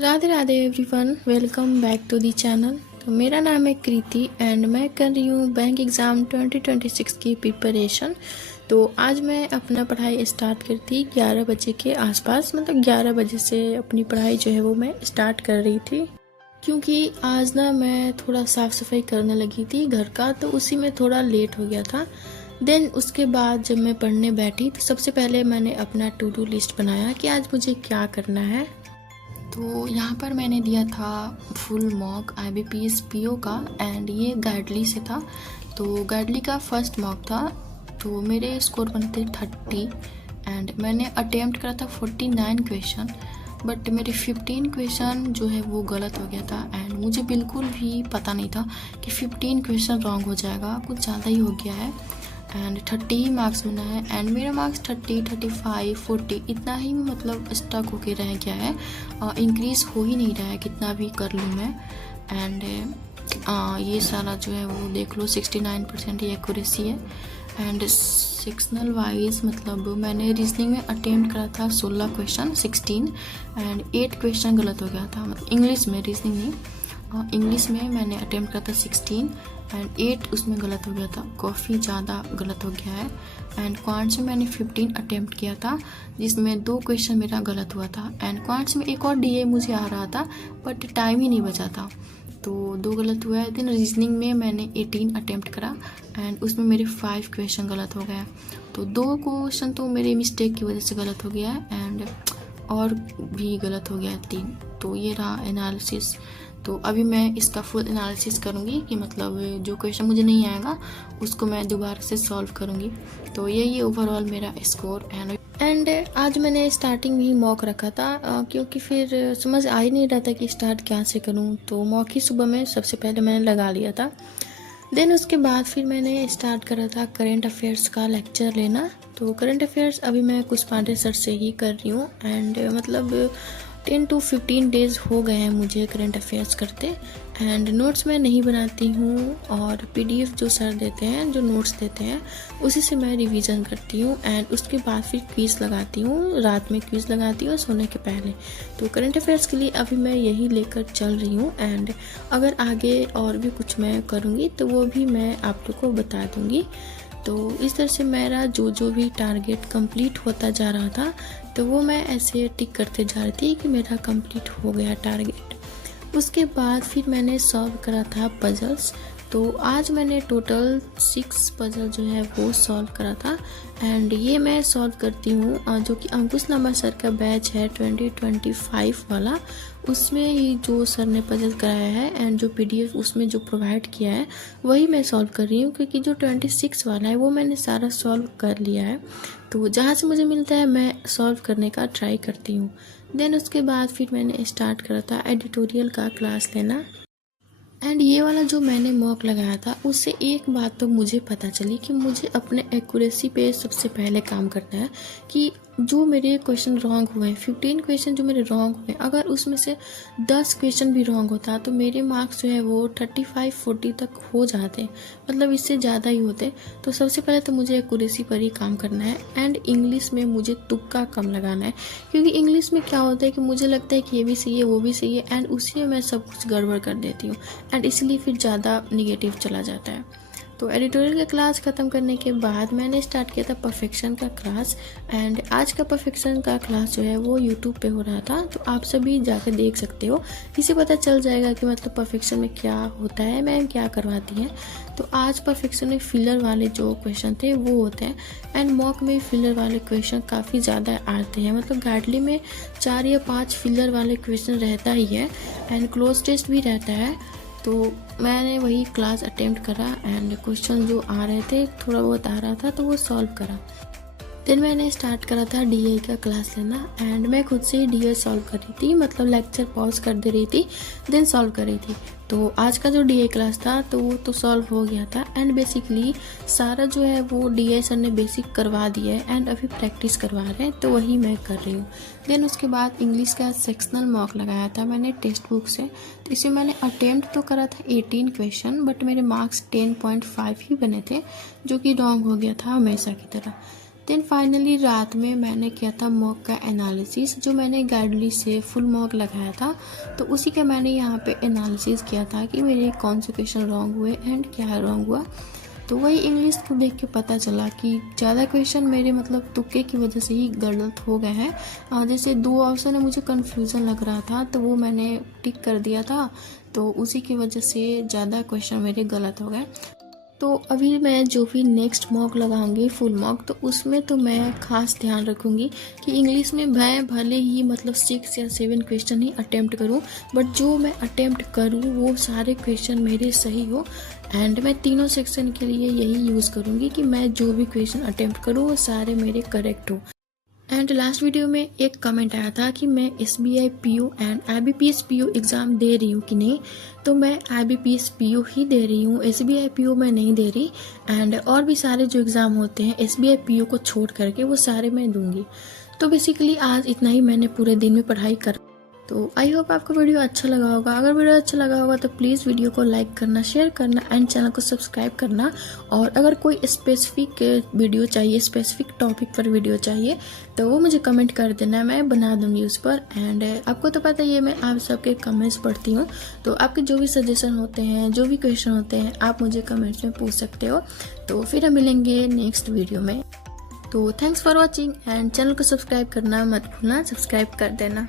Radhe Radhe everyone, welcome back to the channel. तो मेरा नाम है कृति एंड मैं कर रही हूँ बैंक एग्ज़ाम 2026 की प्रिपरेशन। तो आज मैं अपना पढ़ाई स्टार्ट करती 11 बजे के आसपास, मतलब 11 बजे से अपनी पढ़ाई जो है वो मैं स्टार्ट कर रही थी, क्योंकि आज ना मैं थोड़ा साफ़ सफाई करने लगी थी घर का, तो उसी में थोड़ा लेट हो गया था। देन उसके बाद जब मैं पढ़ने बैठी तो सबसे पहले मैंने अपना टू डू लिस्ट बनाया कि आज मुझे क्या करना है। तो यहाँ पर मैंने दिया था फुल मॉक IBPS PO का एंड ये गाइडली से था। तो गाइडली का फर्स्ट मॉक था, तो मेरे स्कोर बनते 30 एंड मैंने अटेम्प्ट करा था 49 क्वेश्चन, बट मेरे 15 क्वेश्चन जो है वो गलत हो गया था एंड मुझे बिल्कुल भी पता नहीं था कि 15 क्वेश्चन रॉन्ग हो जाएगा, कुछ ज़्यादा ही हो गया है एंड 30 ही मार्क्स मिला है एंड मेरा मार्क्स 30, 35, 40 इतना ही मतलब स्टक होके रह गया है। इंक्रीज़ हो ही नहीं रहा है कितना भी कर लूँ मैं। एंड ये सारा जो है वो देख लो 69% ही एक्यूरेसी है। एंड सेक्शनल वाइज मतलब मैंने रीजनिंग में अटेम्प्ट करा था 16 क्वेश्चन 16 एंड 8 क्वेश्चन गलत हो गया था, मतलब इंग्लिश में, रीजनिंग नहीं, इंग्लिश में मैंने अटेम्प्ट करा था 16 एंड 8 उसमें गलत हो गया था, काफ़ी ज़्यादा गलत हो गया है। एंड क्वांट्स में मैंने 15 अटेम्प्ट किया था जिसमें 2 क्वेश्चन मेरा गलत हुआ था एंड क्वांट्स में एक और DA मुझे आ रहा था बट टाइम ही नहीं बचा था, तो 2 गलत हुआ है। देन रीजनिंग में मैंने 18 अटेम्प्ट करा एंड उसमें मेरे 5 क्वेश्चन गलत हो गया, तो 2 क्वेश्चन तो मेरे मिस्टेक की वजह से गलत हो गया है एंड और भी गलत हो गया है 3। तो ये रहा एनालिसिस। तो अभी मैं इसका फुल एनालिसिस करूँगी कि मतलब जो क्वेश्चन मुझे नहीं आएगा उसको मैं दोबारा से सॉल्व करूँगी। तो यही ओवरऑल मेरा स्कोर एंड आज मैंने स्टार्टिंग में ही मॉक रखा था, क्योंकि फिर समझ आ ही नहीं रहा था कि स्टार्ट क्या से करूँ, तो मॉक ही सुबह में सबसे पहले मैंने लगा लिया था। देन उसके बाद फिर मैंने स्टार्ट करा था करेंट अफेयर्स का लेक्चर लेना। तो करेंट अफेयर्स अभी मैं कुछ पांडे सर से ही कर रही हूँ एंड मतलब 10 to 15 डेज़ हो गए हैं मुझे करेंट अफेयर्स करते एंड नोट्स मैं नहीं बनाती हूँ और PDF जो सर देते हैं, जो नोट्स देते हैं, उसी से मैं रिवीजन करती हूँ एंड उसके बाद फिर क्विज़ लगाती हूँ, रात में क्विज़ लगाती हूँ सोने के पहले। तो करेंट अफेयर्स के लिए अभी मैं यही लेकर चल रही हूँ एंड अगर आगे और भी कुछ मैं करूँगी तो वो भी मैं आप लोग को बता दूँगी। तो इस तरह से मेरा जो भी टारगेट कंप्लीट होता जा रहा था तो वो मैं ऐसे टिक करते जा रही थी कि मेरा कंप्लीट हो गया टारगेट। उसके बाद फिर मैंने सॉल्व करा था पजल्स। तो आज मैंने टोटल 6 पजल जो है वो सॉल्व करा था एंड ये मैं सॉल्व करती हूँ जो कि अंकुश लांबा सर का बैच है 2025 वाला, उसमें ही जो सर ने पजल कराया है एंड जो PDF उसमें जो प्रोवाइड किया है वही मैं सॉल्व कर रही हूँ, क्योंकि जो 26 वाला है वो मैंने सारा सॉल्व कर लिया है। तो जहाँ से मुझे मिलता है मैं सॉल्व करने का ट्राई करती हूँ। देन उसके बाद फिर मैंने स्टार्ट करा था एडिटोरियल का क्लास लेना एंड ये वाला जो मैंने मॉक लगाया था उससे एक बात तो मुझे पता चली कि मुझे अपने एक्यूरेसी पे सबसे पहले काम करना है कि जो मेरे क्वेश्चन रॉन्ग हुए, 15 क्वेश्चन जो मेरे रॉन्ग हुए, अगर उसमें से 10 क्वेश्चन भी रॉन्ग होता तो मेरे मार्क्स जो है वो 35-40 तक हो जाते, मतलब इससे ज़्यादा ही होते। तो सबसे पहले तो मुझे एक्यूरेसी पर ही काम करना है एंड इंग्लिश में मुझे तुक्का कम लगाना है, क्योंकि इंग्लिश में क्या होता है कि मुझे लगता है कि ये भी सही है वो भी सही है एंड उसी में मैं सब कुछ गड़बड़ कर देती हूँ एंड इसलिए फिर ज़्यादा निगेटिव चला जाता है। तो एडिटोरियल का क्लास ख़त्म करने के बाद मैंने स्टार्ट किया था परफेक्शन का क्लास एंड आज का परफेक्शन का क्लास जो है वो यूट्यूब पे हो रहा था, तो आप सभी जाकर देख सकते हो, इससे पता चल जाएगा कि मतलब परफेक्शन में क्या होता है, मैम क्या करवाती हैं। तो आज परफेक्शन में फिलर वाले जो क्वेश्चन थे वो होते हैं एंड मॉक में फिलर वाले क्वेश्चन काफ़ी ज़्यादा आते हैं, मतलब गाइडली में 4 या 5 फिलर वाले क्वेश्चन रहता ही है एंड क्लोज टेस्ट भी रहता है। तो मैंने वही क्लास अटेम्प्ट करा एंड क्वेश्चन जो आ रहे थे, थोड़ा बहुत आ रहा था तो वो सॉल्व करा। देन मैंने स्टार्ट करा था DA का क्लास लेना एंड मैं खुद से ही DA सॉल्व कर रही थी, मतलब लेक्चर पॉज कर दे रही थी देन सॉल्व कर रही थी। तो आज का जो DA क्लास था तो वो तो सॉल्व हो गया था एंड बेसिकली सारा जो है वो DA सर ने बेसिक करवा दिया है एंड अभी प्रैक्टिस करवा रहे हैं, तो वही मैं कर रही हूँ। देन उसके बाद इंग्लिश का सेक्शनल मॉक लगाया था मैंने टेक्स्ट बुक से, तो इसमें मैंने अटेम्प्ट तो करा था 18 क्वेश्चन बट मेरे मार्क्स 10.5 ही बने थे, जो कि रॉन्ग हो गया था हमेशा की तरह। देन फाइनली रात में मैंने किया था मॉक का एनालिसिस, जो मैंने गाइडली से फुल मॉक लगाया था तो उसी का मैंने यहाँ पे एनालिसिस किया था कि मेरे कौन से क्वेश्चन रॉन्ग हुए एंड क्या रॉन्ग हुआ। तो वही इंग्लिश को देख के पता चला कि ज़्यादा क्वेश्चन मेरे मतलब तुक्के की वजह से ही गलत हो गए हैं। जैसे 2 ऑप्शन है मुझे कन्फ्यूज़न लग रहा था तो वो मैंने टिक कर दिया था, तो उसी की वजह से ज़्यादा क्वेश्चन मेरे गलत हो गए। तो अभी मैं जो भी नेक्स्ट मॉक लगाऊंगी फुल मॉक, तो उसमें तो मैं खास ध्यान रखूंगी कि इंग्लिश में मैं भले ही मतलब 6 या 7 क्वेश्चन ही अटेम्प्ट करूं, बट जो मैं अटेम्प्ट करूं वो सारे क्वेश्चन मेरे सही हो। एंड मैं तीनों सेक्शन के लिए यही यूज़ करूंगी कि मैं जो भी क्वेश्चन अटेम्प्ट करूं वो सारे मेरे करेक्ट हो। एंड लास्ट वीडियो में एक कमेंट आया था कि मैं SBI PO and IBPS PO exam दे रही हूँ कि नहीं, तो मैं IBPS PO ही दे रही हूँ, SBI PO मैं नहीं दे रही। एंड और भी सारे जो एग्ज़ाम होते हैं SBI PO को छोड़ करके वो सारे मैं दूंगी। तो बेसिकली आज इतना ही मैंने पूरे दिन में पढ़ाई कर। तो आई होप आपको वीडियो अच्छा लगा होगा। अगर वीडियो अच्छा लगा होगा तो प्लीज़ वीडियो को लाइक करना, शेयर करना एंड चैनल को सब्सक्राइब करना। और अगर कोई स्पेसिफिक वीडियो चाहिए, स्पेसिफिक टॉपिक पर वीडियो चाहिए तो वो मुझे कमेंट कर देना, मैं बना दूंगी उस पर। एंड आपको तो पता ही है मैं आप सबके कमेंट्स पढ़ती हूँ, तो आपके जो भी सजेशन होते हैं, जो भी क्वेश्चन होते हैं, आप मुझे कमेंट्स में पूछ सकते हो। तो फिर हम मिलेंगे नेक्स्ट वीडियो में। तो thanks for watching and channel को सब्सक्राइब करना मत भूलना, सब्सक्राइब कर देना।